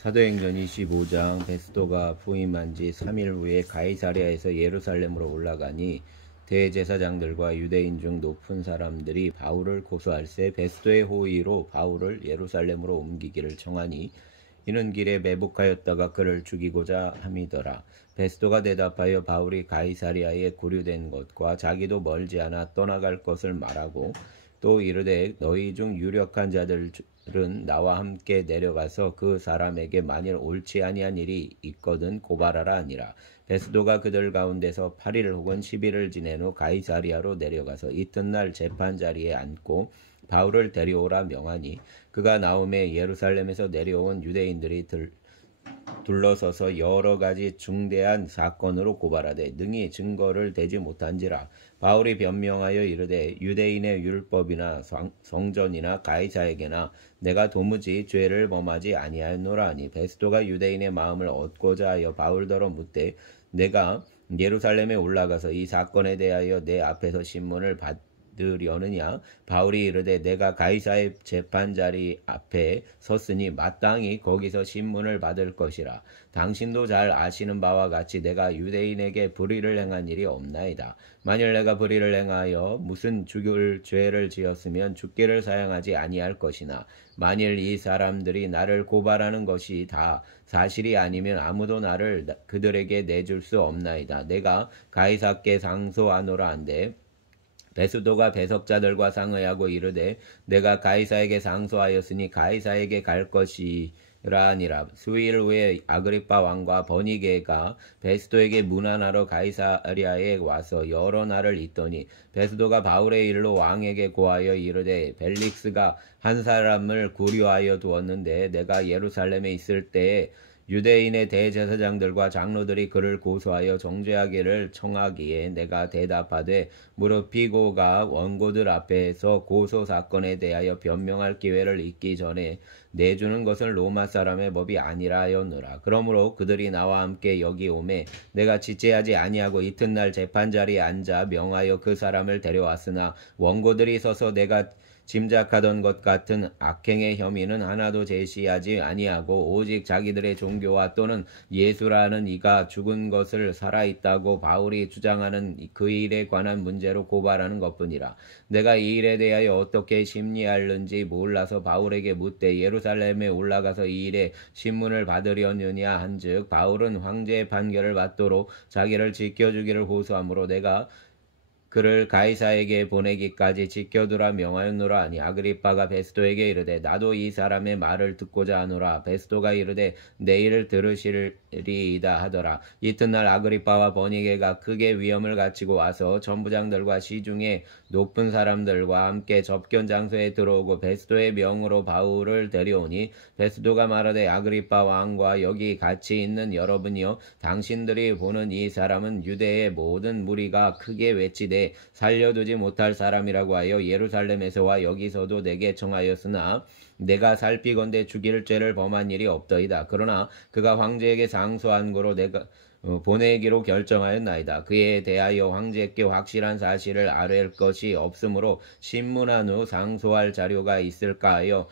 사도행전 25장. 베스도가 부임한 지 3일 후에 가이사랴에서 예루살렘으로 올라가니 대제사장들과 유대인 중 높은 사람들이 바울을 고소할세 베스도의 호의로 바울을 예루살렘으로 옮기기를 청하니 이는 길에 매복하였다가 그를 죽이고자 함이더라. 베스도가 대답하여 바울이 가이사랴에 구류된 것과 자기도 멀지 않아 떠나갈 것을 말하고 또 이르되 너희 중 유력한 자들은 나와 함께 내려가서 그 사람에게 만일 옳지 아니한 일이 있거든 고발하라 하니라. 베스도가 그들 가운데서 8일 혹은 10일을 지낸 후 가이사리아로 내려가서 이튿날 재판 자리에 앉고 바울을 데려오라 명하니 그가 나오매 예루살렘에서 내려온 유대인들이 둘러서서 여러 가지 중대한 사건으로 고발하되 능히 증거를 대지 못한지라. 바울이 변명하여 이르되 유대인의 율법이나 성전이나 가이사에게나 내가 도무지 죄를 범하지 아니하였노라 하니 베스도가 유대인의 마음을 얻고자 하여 바울더러 묻되 내가 예루살렘에 올라가서 이 사건에 대하여 내 앞에서 신문을 받으려느냐? 바울이 이르되 내가 가이사의 재판자리 앞에 섰으니 마땅히 거기서 신문을 받을 것이라. 당신도 잘 아시는 바와 같이 내가 유대인에게 불의를 행한 일이 없나이다. 만일 내가 불의를 행하여 무슨 죽을 죄를 지었으면 죽기를 사양하지 아니할 것이나 만일 이 사람들이 나를 고발하는 것이 다 사실이 아니면 아무도 나를 그들에게 내줄 수 없나이다. 내가 가이사께 상소하노라 한데 베스도가 배석자들과 상의하고 이르되 내가 가이사에게 상소하였으니 가이사에게 갈 것이라 하니라. 수일 후에 아그리빠 왕과 버니게가 베스도에게 문안하러 가이사랴에 와서 여러 날을 있더니 베스도가 바울의 일로 왕에게 고하여 이르되 벨릭스가 한 사람을 구류하여 두었는데 내가 예루살렘에 있을 때에 유대인의 대제사장들과 장로들이 그를 고소하여 정죄하기를 청하기에 내가 대답하되 무릇 피고가 원고들 앞에서 고소 사건에 대하여 변명할 기회를 잊기 전에 내주는 것은 로마 사람의 법이 아니라 하였노라. 그러므로 그들이 나와 함께 여기 오매 내가 지체하지 아니하고 이튿날 재판자리에 앉아 명하여 그 사람을 데려왔으나 원고들이 서서 내가 짐작하던 것 같은 악행의 혐의는 하나도 제시하지 아니하고 오직 자기들의 종교와 또는 예수라는 이가 죽은 것을 살아있다고 바울이 주장하는 그 일에 관한 문제로 고발하는 것뿐이라. 내가 이 일에 대하여 어떻게 심리하는지 몰라서 바울에게 묻되 예루살렘에 올라가서 이 일에 신문을 받으려느냐 한즉 바울은 황제의 판결을 받도록 자기를 지켜주기를 호소하므로 내가 그를 가이사에게 보내기까지 지켜두라 명하였노라 하니 아그리빠가 베스도에게 이르되 나도 이 사람의 말을 듣고자 하노라. 베스도가 이르되 내일 들으시리이다 하더라. 이튿날 아그리빠와 버니게가 크게 위험을 갖추고 와서 전부장들과 시중의 높은 사람들과 함께 접견 장소에 들어오고 베스도의 명으로 바울을 데려오니 베스도가 말하되 아그리빠 왕과 여기 같이 있는 여러분이여 당신들이 보는 이 사람은 유대의 모든 무리가 크게 외치되 살려두지 못할 사람이라고 하여 예루살렘에서와 여기서도 내게 청하였으나 내가 살피건대 죽일 죄를 범한 일이 없더이다. 그러나 그가 황제에게 상소한 거로 내가 보내기로 결정하였나이다. 그에 대하여 황제께 확실한 사실을 아뢰을 것이 없으므로 신문한 후 상소할 자료가 있을까 하여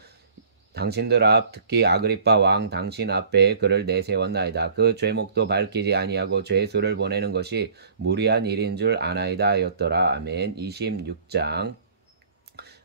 당신들 앞 특히 아그리빠 왕 당신 앞에 그를 내세웠나이다. 그 죄목도 밝히지 아니하고 죄수를 보내는 것이 무리한 일인 줄 아나이다 하였더라. 아멘. 26장.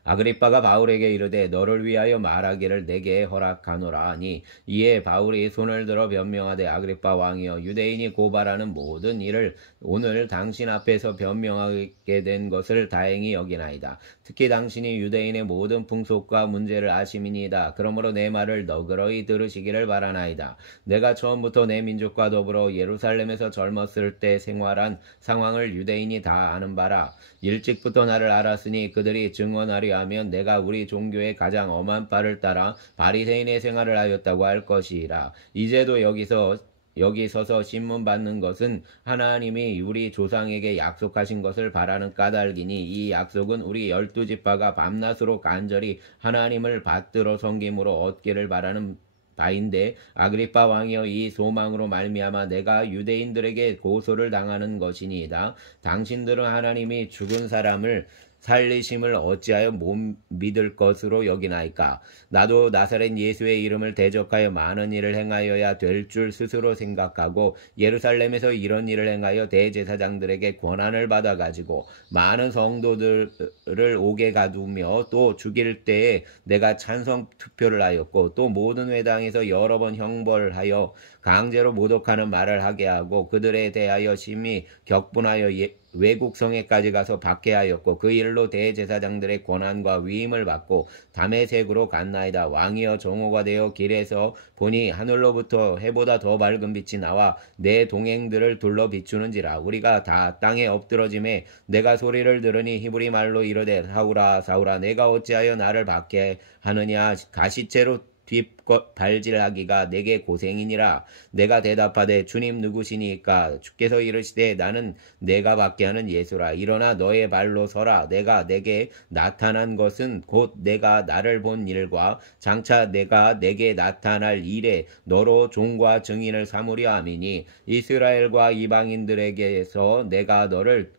아그리빠가 바울에게 이르되 너를 위하여 말하기를 내게 허락하노라 하니 이에 바울이 손을 들어 변명하되 아그리빠 왕이여 유대인이 고발하는 모든 일을 오늘 당신 앞에서 변명하게 된 것을 다행히 여기나이다. 특히 당신이 유대인의 모든 풍속과 문제를 아심이니이다. 그러므로 내 말을 너그러이 들으시기를 바라나이다. 내가 처음부터 내 민족과 더불어 예루살렘에서 젊었을 때 생활한 상황을 유대인이 다 아는 바라. 일찍부터 나를 알았으니 그들이 증언하려 하면 내가 우리 종교의 가장 엄한 바를 따라 바리새인의 생활을 하였다고 할 것이라. 이제도 여기 서서 신문 받는 것은 하나님이 우리 조상에게 약속하신 것을 바라는 까닭이니 이 약속은 우리 12지파가 밤낮으로 간절히 하나님을 받들어 섬김으로 얻기를 바라는 바인데 아그리빠 왕이여 이 소망으로 말미암아 내가 유대인들에게 고소를 당하는 것이니이다. 당신들은 하나님이 죽은 사람을 살리심을 어찌하여 못 믿을 것으로 여기나이까? 나도 나사렛 예수의 이름을 대적하여 많은 일을 행하여야 될 줄 스스로 생각하고 예루살렘에서 이런 일을 행하여 대제사장들에게 권한을 받아가지고 많은 성도들을 옥에 가두며 또 죽일 때에 내가 찬성 투표를 하였고 또 모든 회당에서 여러 번 형벌하여 강제로 모독하는 말을 하게 하고 그들에 대하여 심히 격분하여 외국 성에까지 가서 박해하였고 그 일로 대제사장들의 권한과 위임을 받고 다메섹으로 갔나이다. 왕이여 정오가 되어 길에서 보니 하늘로부터 해보다 더 밝은 빛이 나와 내 동행들을 둘러 비추는지라. 우리가 다 땅에 엎드러짐에 내가 소리를 들으니 히브리 말로 이르되 사울아 사울아 내가 어찌하여 나를 박해하느냐. 가시채로 뒷발질하기가 내게 고생이니라. 내가 대답하되 주님 누구시니까? 주께서 이르시되 나는 내가 받게 하는 예수라. 일어나 너의 발로 서라. 내가 내게 나타난 것은 곧 내가 나를 본 일과 장차 내가 내게 나타날 일에 너로 종과 증인을 삼으려 함이니 이스라엘과 이방인들에게서 내가 너를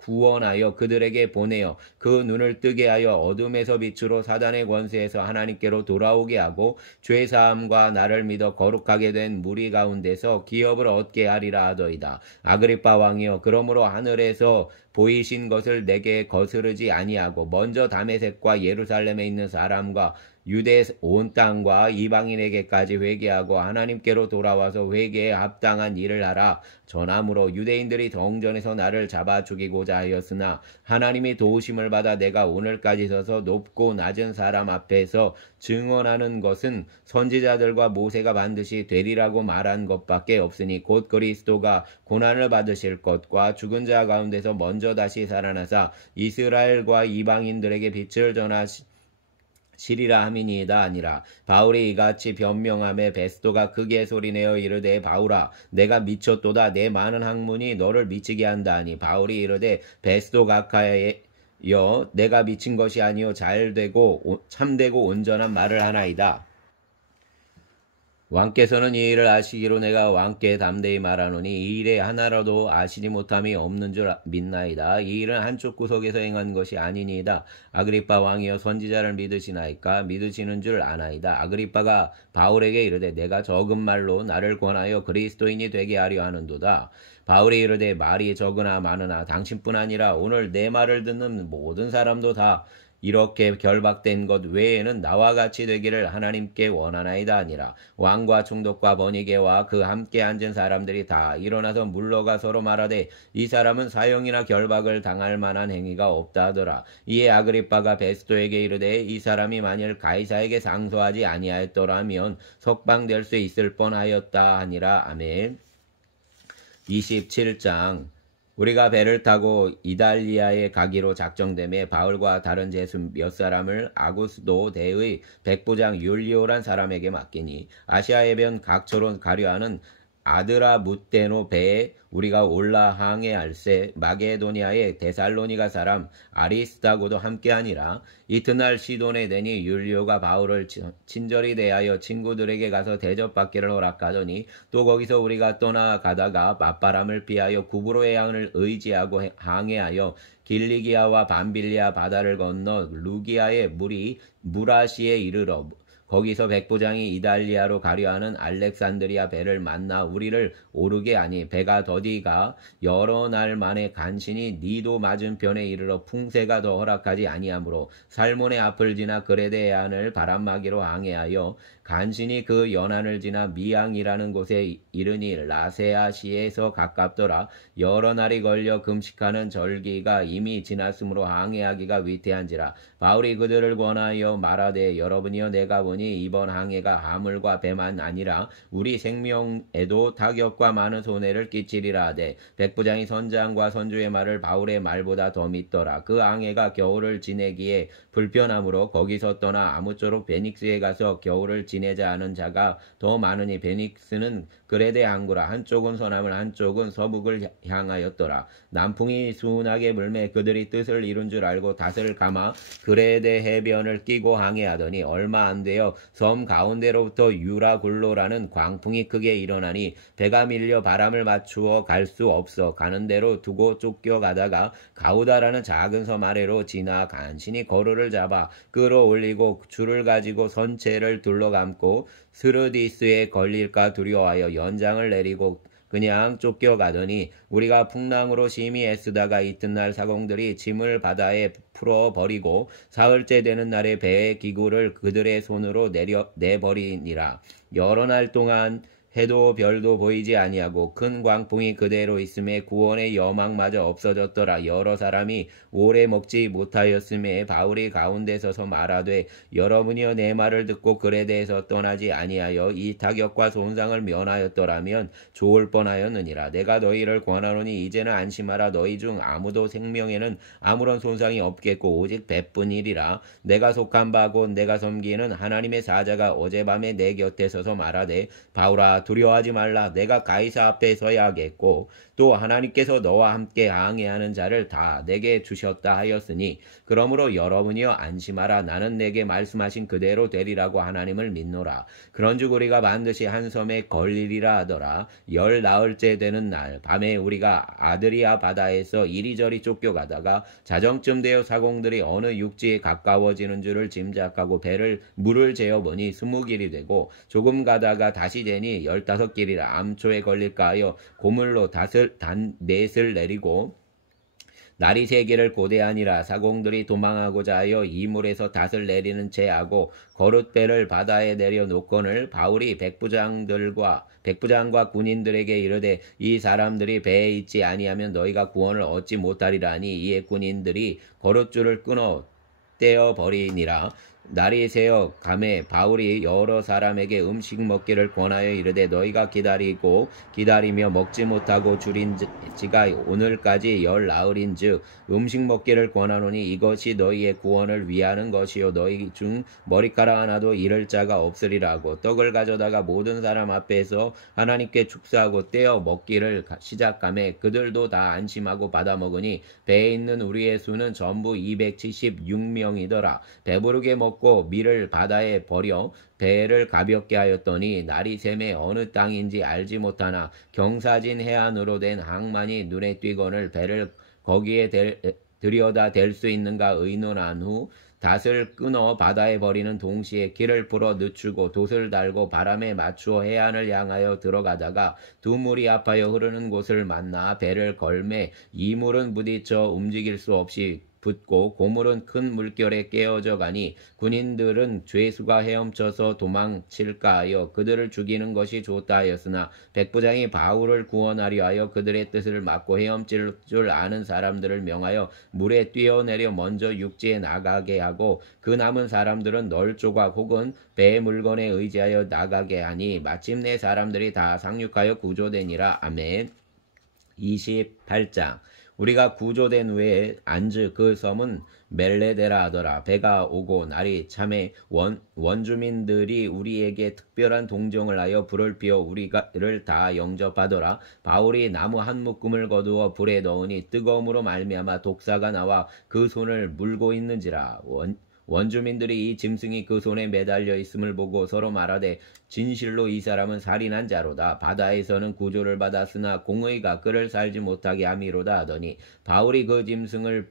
구원하여 그들에게 보내어 그 눈을 뜨게 하여 어둠에서 빛으로 사단의 권세에서 하나님께로 돌아오게 하고 죄사함과 나를 믿어 거룩하게 된 무리 가운데서 기업을 얻게 하리라 하더이다. 아그리빠 왕이여 그러므로 하늘에서 보이신 것을 내게 거스르지 아니하고 먼저 다메섹과 예루살렘에 있는 사람과 유대 온 땅과 이방인에게까지 회개하고 하나님께로 돌아와서 회개에 합당한 일을 하라. 전함으로 유대인들이 정전에서 나를 잡아 죽이고자 하였으나 하나님이 도우심을 받아 내가 오늘까지 서서 높고 낮은 사람 앞에서 증언하는 것은 선지자들과 모세가 반드시 되리라고 말한 것밖에 없으니 곧 그리스도가 고난을 받으실 것과 죽은 자 가운데서 먼저 다시 살아나사 이스라엘과 이방인들에게 빛을 전하시리라 함이니이다 아니라. 바울이 이같이 변명하며 베스도가 크게 소리내어 이르되 바울아 내가 미쳤도다. 내 많은 학문이 너를 미치게 한다 하니 바울이 이르되 베스도 각하여 내가 미친 것이 아니요 잘되고 참되고 온전한 말을 하나이다. 왕께서는 이 일을 아시기로 내가 왕께 담대히 말하노니 이 일에 하나라도 아시지 못함이 없는 줄 믿나이다. 이 일은 한쪽 구석에서 행한 것이 아니니이다. 아그리빠 왕이여 선지자를 믿으시나이까? 믿으시는 줄 아나이다. 아그리빠가 바울에게 이르되 내가 적은 말로 나를 권하여 그리스도인이 되게 하려 하는도다. 바울이 이르되 말이 적으나 많으나 당신뿐 아니라 오늘 내 말을 듣는 모든 사람도 다 이렇게 결박된 것 외에는 나와 같이 되기를 하나님께 원하나이다 아니라. 왕과 총독과 번이게와 그 함께 앉은 사람들이 다 일어나서 물러가 서로 말하되 이 사람은 사형이나 결박을 당할 만한 행위가 없다 하더라. 이에 아그리빠가 베스도에게 이르되 이 사람이 만일 가이사에게 상소하지 아니하였더라면 석방될 수 있을 뻔하였다 하니라. 아멘. 27장. 우리가 배를 타고 이달리아에 가기로 작정되매 바울과 다른 제수 몇 사람을 아구스도 대의 백부장 율리오란 사람에게 맡기니 아시아 해변 각처로 가려 하는 아드라무테노 배에 우리가 올라 항해할세 마게도니아의 데살로니가 사람 아리스다고도 함께하니라. 이튿날 시돈에 되니 율리오가 바울을 친절히 대하여 친구들에게 가서 대접받기를 허락하더니 또 거기서 우리가 떠나가다가 맞바람을 피하여 구브로의 양을 의지하고 항해하여 길리기아와 밤빌리아 바다를 건너 루기아의 물이 무라시에 이르러 거기서 백부장이 이달리아로 가려 하는 알렉산드리아 배를 만나 우리를 오르게 하니 배가 더디가 여러 날 만에 간신히 니도 맞은편에 이르러 풍세가 더 허락하지 아니하므로 살몬의 앞을 지나 그레데 해안을 바람막이로 항해하여 간신히 그 연안을 지나 미앙이라는 곳에 이르니 라세아시에서 가깝더라. 여러 날이 걸려 금식하는 절기가 이미 지났으므로 항해하기가 위태한지라. 바울이 그들을 권하여 말하되 여러분이여 내가 보니 이번 항해가 하물과 배만 아니라 우리 생명에도 타격과 많은 손해를 끼치리라 하되 백부장이 선장과 선주의 말을 바울의 말보다 더 믿더라. 그 항해가 겨울을 지내기에 불편하므로 거기서 떠나 아무쪼록 베닉스에 가서 겨울을 지내 지내자 하는 자가 더 많으니 베닉스는 그레데 항구라. 한쪽은 서남을 한쪽은 서북을 향하였더라. 남풍이 순하게 불매 그들이 뜻을 이룬 줄 알고 닷을 감아 그레데 해변을 끼고 항해하더니 얼마 안 되어 섬 가운데로부터 유라굴로라는 광풍이 크게 일어나니 배가 밀려 바람을 맞추어 갈 수 없어 가는 대로 두고 쫓겨가다가 가우다라는 작은 섬 아래로 지나 간신히 거루를 잡아 끌어올리고 줄을 가지고 선체를 둘러감고 스르디스에 걸릴까 두려워하여 연장을 내리고 그냥 쫓겨가더니 우리가 풍랑으로 심히 애쓰다가 이튿날 사공들이 짐을 바다에 풀어버리고 사흘째 되는 날에 배의 기구를 그들의 손으로 내버리니라. 여러 날 동안 해도 별도 보이지 아니하고 큰 광풍이 그대로 있음에 구원의 여망마저 없어졌더라. 여러 사람이 오래 먹지 못하였음에 바울이 가운데 서서 말하되 여러분이여 내 말을 듣고 그레데에서 떠나지 아니하여 이 타격과 손상을 면하였더라면 좋을 뻔하였느니라. 내가 너희를 권하노니 이제는 안심하라. 너희 중 아무도 생명에는 아무런 손상이 없겠고 오직 배뿐이리라. 내가 속한 바 곧 내가 섬기는 하나님의 사자가 어젯밤에 내 곁에 서서 말하되 바울아 두려워하지 말라. 내가 가이사 앞에 서야겠고 또 하나님께서 너와 함께 항해하는 자를 다 내게 주셨다 하였으니 그러므로 여러분이여 안심하라. 나는 내게 말씀하신 그대로 되리라고 하나님을 믿노라. 그런즉 우리가 반드시 한 섬에 걸리리라 하더라. 열 나흘째 되는 날 밤에 우리가 아드리아 바다에서 이리저리 쫓겨가다가 자정쯤 되어 사공들이 어느 육지에 가까워지는 줄을 짐작하고 물을 재어보니 20길이 되고 조금 가다가 다시 재니 15길이라. 암초에 걸릴까 하여 고물로 넷을 내리고 날이 3개를 고대하니라. 사공들이 도망하고자 하여 이물에서 닷을 내리는 채하고 거룻배를 바다에 내려놓거늘 바울이 백부장과 군인들에게 이르되 이 사람들이 배에 있지 아니하면 너희가 구원을 얻지 못하리라 하니 이에 군인들이 거룻줄을 끊어 떼어버리니라. 날이 새어 감에 바울이 여러 사람에게 음식 먹기를 권하여 이르되 너희가 기다리며 먹지 못하고 줄인 지가 오늘까지 10나흘인즉 음식 먹기를 권하노니 이것이 너희의 구원을 위하는 것이요 너희 중 머리카락 하나도 잃을 자가 없으리라 하고 떡을 가져다가 모든 사람 앞에서 하나님께 축사하고 떼어 먹기를 시작하매 그들도 다 안심하고 받아 먹으니 배에 있는 우리의 수는 전부 276명이더라. 배부르게 먹고 밀을 바다에 버려 배를 가볍게 하였더니 날이 샘에 어느 땅인지 알지 못하나 경사진 해안으로 된 항만이 눈에 띄거늘 배를 거기에 들여다 댈 수 있는가 의논한 후 닷을 끊어 바다에 버리는 동시에 길을 풀어 늦추고 돛을 달고 바람에 맞추어 해안을 향하여 들어가다가 두 물이 합하여 흐르는 곳을 만나 배를 걸매 이 물은 부딪혀 움직일 수 없이 붙고 고물은 큰 물결에 깨어져 가니 군인들은 죄수가 헤엄쳐서 도망칠까 하여 그들을 죽이는 것이 좋다 하였으나 백부장이 바울을 구원하려 하여 그들의 뜻을 막고 헤엄칠 줄 아는 사람들을 명하여 물에 뛰어내려 먼저 육지에 나가게 하고 그 남은 사람들은 널조각 혹은 배의 물건에 의지하여 나가게 하니 마침내 사람들이 다 상륙하여 구조되니라. 아멘. 28장 우리가 구조된 후에 안즈 그 섬은 멜레데라 하더라. 배가 오고 날이 참에 원주민들이 우리에게 특별한 동정을 하여 불을 피워 우리를 다 영접하더라. 바울이 나무 한 묶음을 거두어 불에 넣으니 뜨거움으로 말미암아 독사가 나와 그 손을 물고 있는지라. 원주민들이 이 짐승이 그 손에 매달려 있음을 보고 서로 말하되 진실로 이 사람은 살인한 자로다. 바다에서는 구조를 받았으나 공의가 그를 살지 못하게 함이로다 하더니 바울이 그 짐승을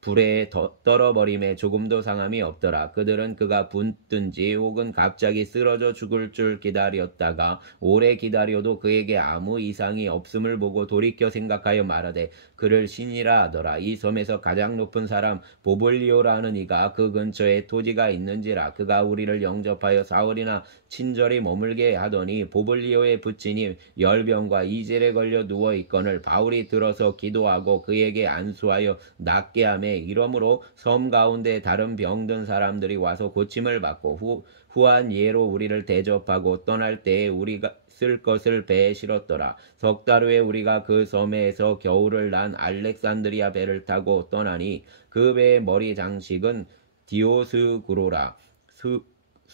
불에 떨어버림에 조금도 상함이 없더라. 그들은 그가 붙든지 혹은 갑자기 쓰러져 죽을 줄 기다렸다가 오래 기다려도 그에게 아무 이상이 없음을 보고 돌이켜 생각하여 말하되 그를 신이라 하더라. 이 섬에서 가장 높은 사람 보블리오라는 이가 그 근처에 토지가 있는지라. 그가 우리를 영접하여 사흘이나 친절히 머물게 하더니 보블리오의 부친이 열병과 이젤에 걸려 누워있거늘 바울이 들어서 기도하고 그에게 안수하여 낫게 하매 이러므로 섬 가운데 다른 병든 사람들이 와서 고침을 받고 후한 예로 우리를 대접하고 떠날 때에 우리가 쓸 것을 배에 실었더라. 3달 후에 우리가 그 섬에서 겨울을 난 알렉산드리아 배를 타고 떠나니 그 배의 머리 장식은 디오스구로라.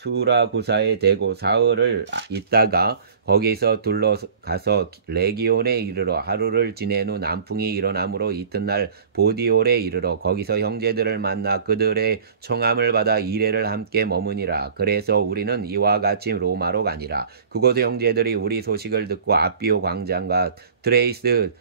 수라구사에 대고 사흘을 있다가 거기서 둘러가서 레기온에 이르러 하루를 지낸 후 남풍이 일어나므로 이튿날 보디올에 이르러 거기서 형제들을 만나 그들의 청함을 받아 이레를 함께 머무니라. 그래서 우리는 이와 같이 로마로 가니라. 그곳 형제들이 우리 소식을 듣고 아비오 광장과 트레이스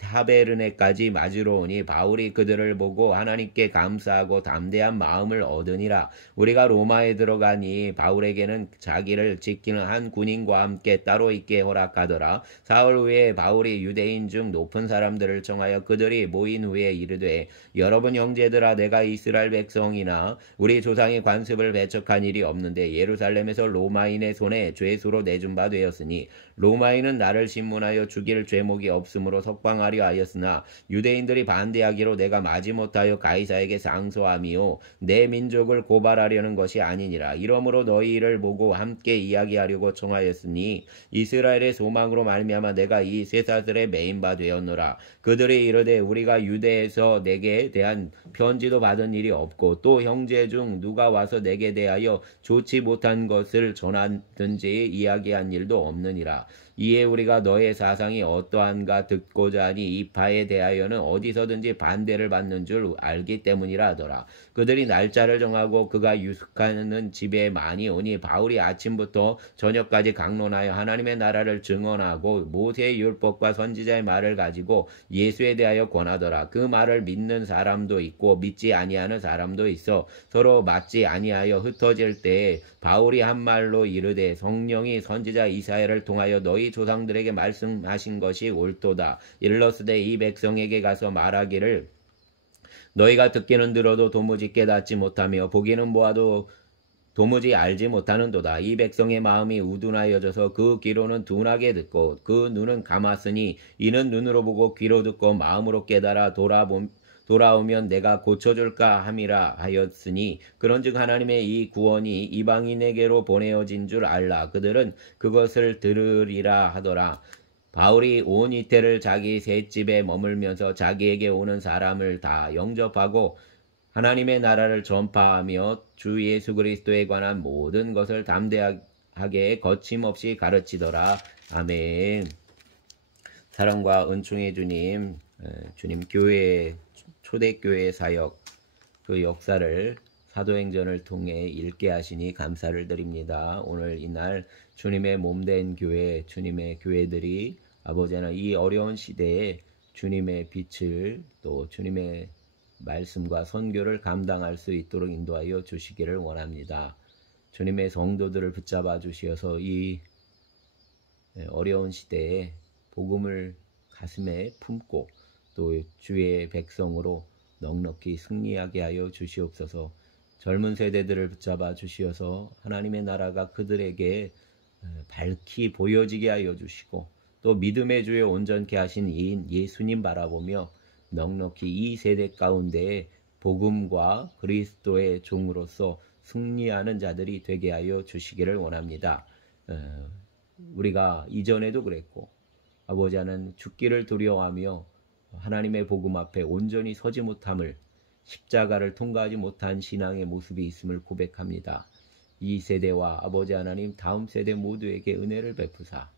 타베르네까지 맞으러 오니 바울이 그들을 보고 하나님께 감사하고 담대한 마음을 얻으니라. 우리가 로마에 들어가니 바울에게는 자기를 지키는 한 군인과 함께 따로 있게 허락하더라. 사흘 후에 바울이 유대인 중 높은 사람들을 청하여 그들이 모인 후에 이르되 여러분 형제들아, 내가 이스라엘 백성이나 우리 조상의 관습을 배척한 일이 없는데 예루살렘에서 로마인의 손에 죄수로 내준 바 되었으니 로마인은 나를 신문하여 죽일 죄목이 없으므로 석방하려 하였으나 유대인들이 반대하기로 내가 마지못하여 가이사에게 상소함이요 내 민족을 고발하려는 것이 아니니라. 이러므로 너희 일을 보고 함께 이야기하려고 청하였으니 이스라엘의 소망으로 말미암아 내가 이 쇠사슬에 매인 바 되었노라. 그들이 이르되 우리가 유대에서 내게 대한 편지도 받은 일이 없고 또 형제 중 누가 와서 내게 대하여 좋지 못한 것을 전하든지 이야기한 일도 없느니라. 이에 우리가 너의 사상이 어떠한가 듣고자 하니 이 바에 대하여는 어디서든지 반대를 받는 줄 알기 때문이라 하더라. 그들이 날짜를 정하고 그가 유숙하는 집에 많이 오니 바울이 아침부터 저녁까지 강론하여 하나님의 나라를 증언하고 모세의 율법과 선지자의 말을 가지고 예수에 대하여 권하더라. 그 말을 믿는 사람도 있고 믿지 아니하는 사람도 있어 서로 맞지 아니하여 흩어질 때에 바울이 한 말로 이르되 성령이 선지자 이사야를 통하여 너희 조상들에게 말씀하신 것이 옳도다. 일러스되 이 백성에게 가서 말하기를 너희가 듣기는 들어도 도무지 깨닫지 못하며 보기는 보아도 도무지 알지 못하는도다. 이 백성의 마음이 우둔하여져서 그 귀로는 둔하게 듣고 그 눈은 감았으니 이는 눈으로 보고 귀로 듣고 마음으로 깨달아 돌아오면 내가 고쳐줄까 함이라 하였으니 그런즉 하나님의 이 구원이 이방인에게로 보내어진 줄 알라. 그들은 그것을 들으리라 하더라. 바울이 온 이태를 자기 셋집에 머물면서 자기에게 오는 사람을 다 영접하고 하나님의 나라를 전파하며 주 예수 그리스도에 관한 모든 것을 담대하게 거침없이 가르치더라. 아멘. 사랑과 은총의 주님, 주님 교회 초대교회 사역 그 역사를 사도행전을 통해 읽게 하시니 감사를 드립니다. 오늘 이날 주님의 몸된 교회, 주님의 교회들이 아버지 하나 이 어려운 시대에 주님의 빛을 또 주님의 말씀과 선교를 감당할 수 있도록 인도하여 주시기를 원합니다. 주님의 성도들을 붙잡아 주시어서 이 어려운 시대에 복음을 가슴에 품고 또 주의 백성으로 넉넉히 승리하게 하여 주시옵소서. 젊은 세대들을 붙잡아 주시어서 하나님의 나라가 그들에게 밝히 보여지게 하여 주시고 또 믿음의 주에 온전케 하신 이인 예수님 바라보며 넉넉히 이 세대 가운데 복음과 그리스도의 종으로서 승리하는 자들이 되게 하여 주시기를 원합니다. 우리가 이전에도 그랬고 아버지 하나님 죽기를 두려워하며 하나님의 복음 앞에 온전히 서지 못함을 십자가를 통과하지 못한 신앙의 모습이 있음을 고백합니다. 이 세대와 아버지 하나님 다음 세대 모두에게 은혜를 베푸사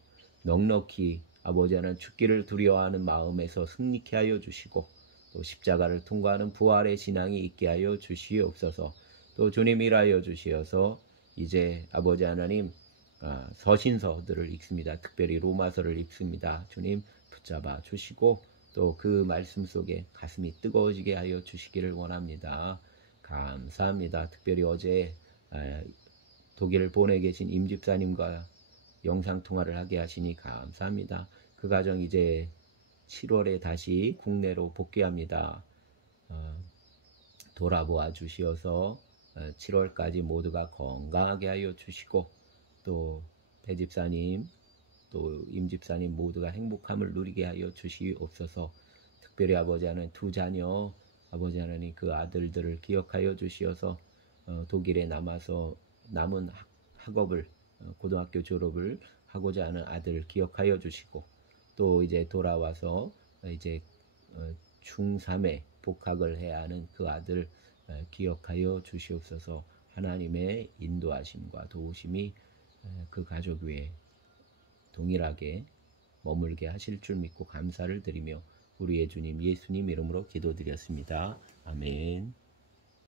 넉넉히 아버지 하나님 죽기를 두려워하는 마음에서 승리케 하여 주시고 또 십자가를 통과하는 부활의 신앙이 있게 하여 주시옵소서. 또 주님 일하여 주시어서 이제 아버지 하나님 서신서들을 읽습니다. 특별히 로마서를 읽습니다. 주님 붙잡아 주시고 또 그 말씀 속에 가슴이 뜨거워지게 하여 주시기를 원합니다. 감사합니다. 특별히 어제 독일을 보내 계신 임집사님과 영상통화를 하게 하시니 감사합니다. 그 가정 이제 7월에 다시 국내로 복귀합니다. 돌아보아 주시어서 7월까지 모두가 건강하게 하여 주시고 또 배집사님 또 임집사님 모두가 행복함을 누리게 하여 주시옵소서. 특별히 아버지 하나님 두 자녀 아버지 하나님 그 아들들을 기억하여 주시어서 독일에 남아서 남은 학업을 고등학교 졸업을 하고자 하는 아들 기억하여 주시고 또 이제 돌아와서 이제 중3에 복학을 해야 하는 그 아들 기억하여 주시옵소서. 하나님의 인도하심과 도우심이 그 가족 위에 동일하게 머물게 하실 줄 믿고 감사를 드리며 우리의 주님 예수님 이름으로 기도드렸습니다. 아멘.